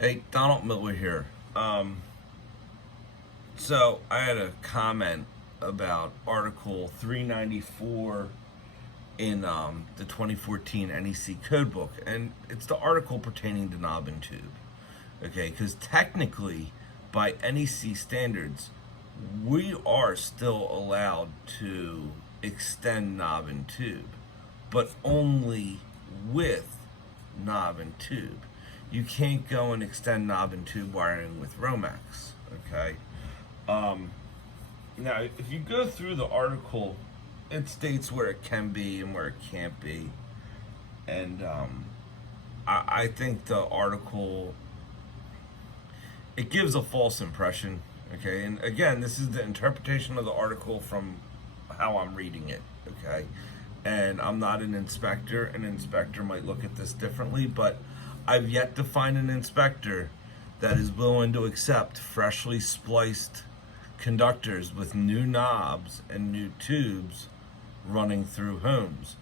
Hey, Donald Miller here. So I had a comment about Article 394 in the 2014 NEC Codebook, and it's the article pertaining to knob and tube. Okay, because technically, by NEC standards, we are still allowed to extend knob and tube, but only with knob and tube. You can't go and extend knob and tube wiring with Romex. Okay. Um, Now, if you go through the article, it states where it can be and where it can't be, and I think the article it gives a false impression. Okay, and again, this is the interpretation of the article from how I'm reading it. Okay, and I'm not an inspector. An inspector might look at this differently, but I've yet to find an inspector that is willing to accept freshly spliced conductors with new knobs and new tubes running through homes,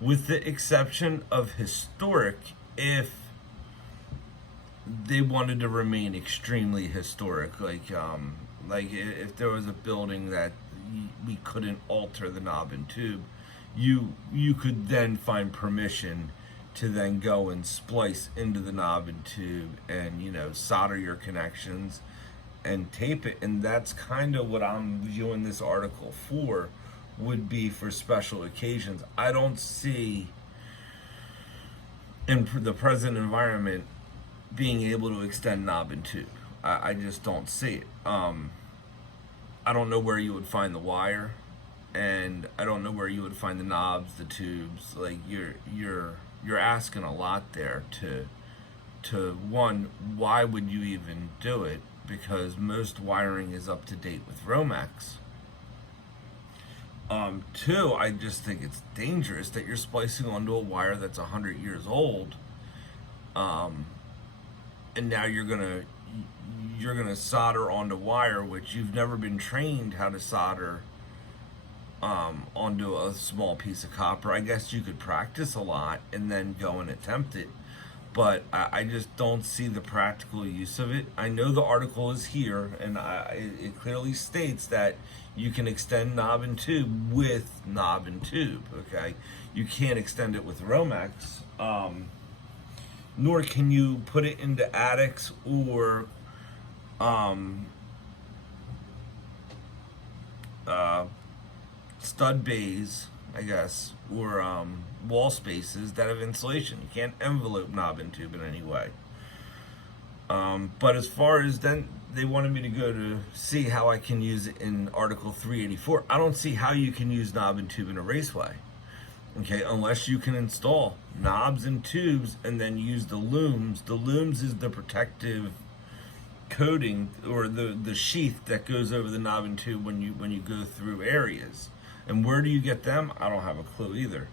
with the exception of historic, if they wanted to remain extremely historic, like if there was a building that we couldn't alter the knob and tube, you could then find permission to then go and splice into the knob and tube and solder your connections and tape it. And that's kind of what I'm viewing this article for, would be for special occasions. I don't see in the present environment being able to extend knob and tube. I just don't see it. I don't know where you would find the wire, and I don't know where you would find the knobs, the tubes. Like you're asking a lot there to one. Why would you even do it? Because most wiring is up to date with Romex. Two, I just think it's dangerous that you're splicing onto a wire that's 100 years old, and now you're gonna solder onto wire which you've never been trained how to solder onto a small piece of copper. I guess you could practice a lot and then go and attempt it, but I just don't see the practical use of it. I know the article is here, and it clearly states that you can extend knob and tube with knob and tube. Okay, you can't extend it with Romex, nor can you put it into attics or uh, stud bays, I guess, or wall spaces that have insulation. You can't envelope knob and tube in any way. But as far as then, they wanted me to go to see how I can use it in Article 384. I don't see how you can use knob and tube in a raceway. Okay, unless you can install knobs and tubes and then use the looms. The looms is the protective coating, or the sheath that goes over the knob and tube when you go through areas. And where do you get them? I don't have a clue either.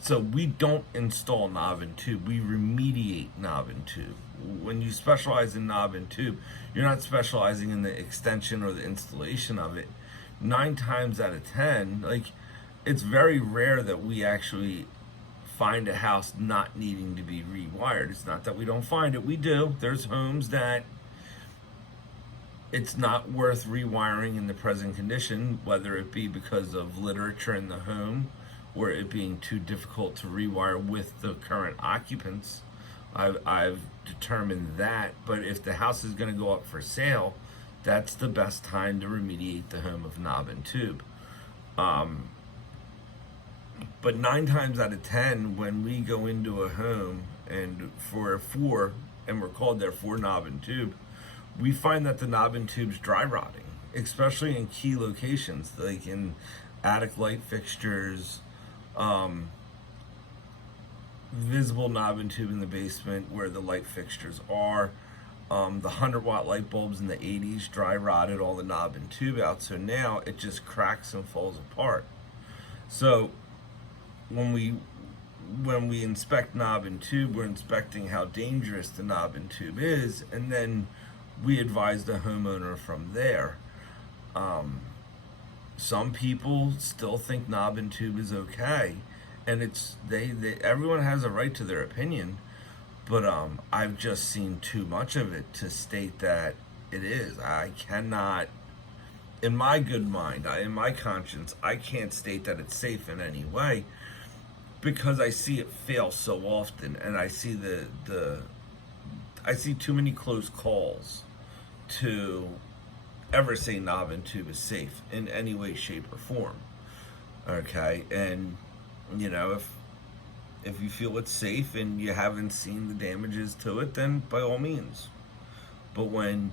So we don't install knob and tube. We remediate knob and tube. When you specialize in knob and tube, you're not specializing in the extension or the installation of it. 9 times out of 10, like, it's very rare that we actually find a house not needing to be rewired. It's not that we don't find it. We do. There's homes that it's not worth rewiring in the present condition, whether it be because of literature in the home or it being too difficult to rewire with the current occupants. I've determined that. But if the house is going to go up for sale, that's the best time to remediate the home of knob and tube. But 9 times out of 10, when we go into a home and and we're called there for knob and tube, we find that the knob and tube's dry rotting, especially in key locations, like in attic light fixtures, visible knob and tube in the basement where the light fixtures are. The 100-watt light bulbs in the 80s dry rotted all the knob and tube out, so now it just cracks and falls apart. So when we inspect knob and tube, we're inspecting how dangerous the knob and tube is, and then we advise the homeowner from there. Some people still think knob and tube is okay, and everyone has a right to their opinion. But I've just seen too much of it to state that it is. I cannot, in my good mind, in my conscience, I can't state that it's safe in any way, because I see it fail so often, and I see I see too many close calls to ever say knob and tube is safe in any way, shape, or form. Okay, and you know, if you feel it's safe and you haven't seen the damages to it, then by all means. But when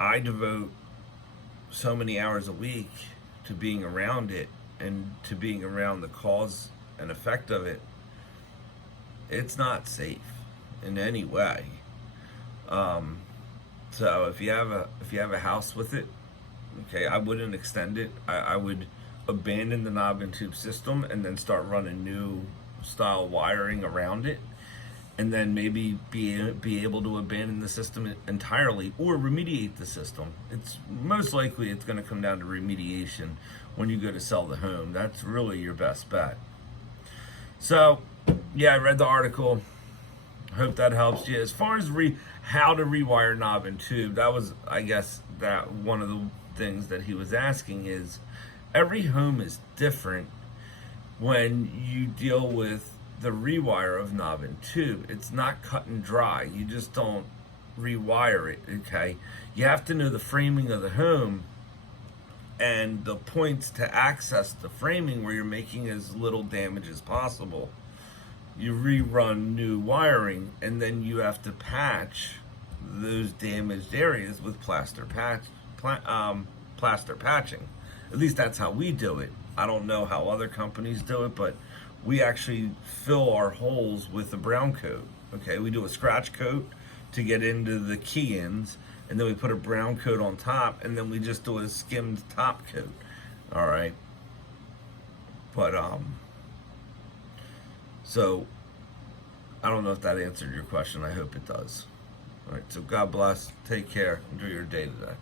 I devote so many hours a week to being around it and to being around the cause and effect of it, it's not safe in any way. So if you have a house with it, okay, I wouldn't extend it. I would abandon the knob and tube system and then start running new style wiring around it, and then maybe be able to abandon the system entirely or remediate the system. It's most likely it's going to come down to remediation when you go to sell the home. That's really your best bet. So yeah, I read the article. Hope that helps you. As far as how to rewire knob and tube, that was, I guess, that one of the things that he was asking is, every home is different when you deal with the rewire of knob and tube. It's not cut and dry. You just don't rewire it, okay? You have to know the framing of the home and the points to access the framing where you're making as little damage as possible. You rerun new wiring, and then you have to patch those damaged areas with plaster patching. At least that's how we do it. I don't know how other companies do it, but we actually fill our holes with a brown coat. Okay, we do a scratch coat to get into the key-ins, and then we put a brown coat on top, and then we just do a skimmed top coat. All right. But so I don't know if that answered your question. I hope it does. All right, so God bless. Take care. Enjoy your day today.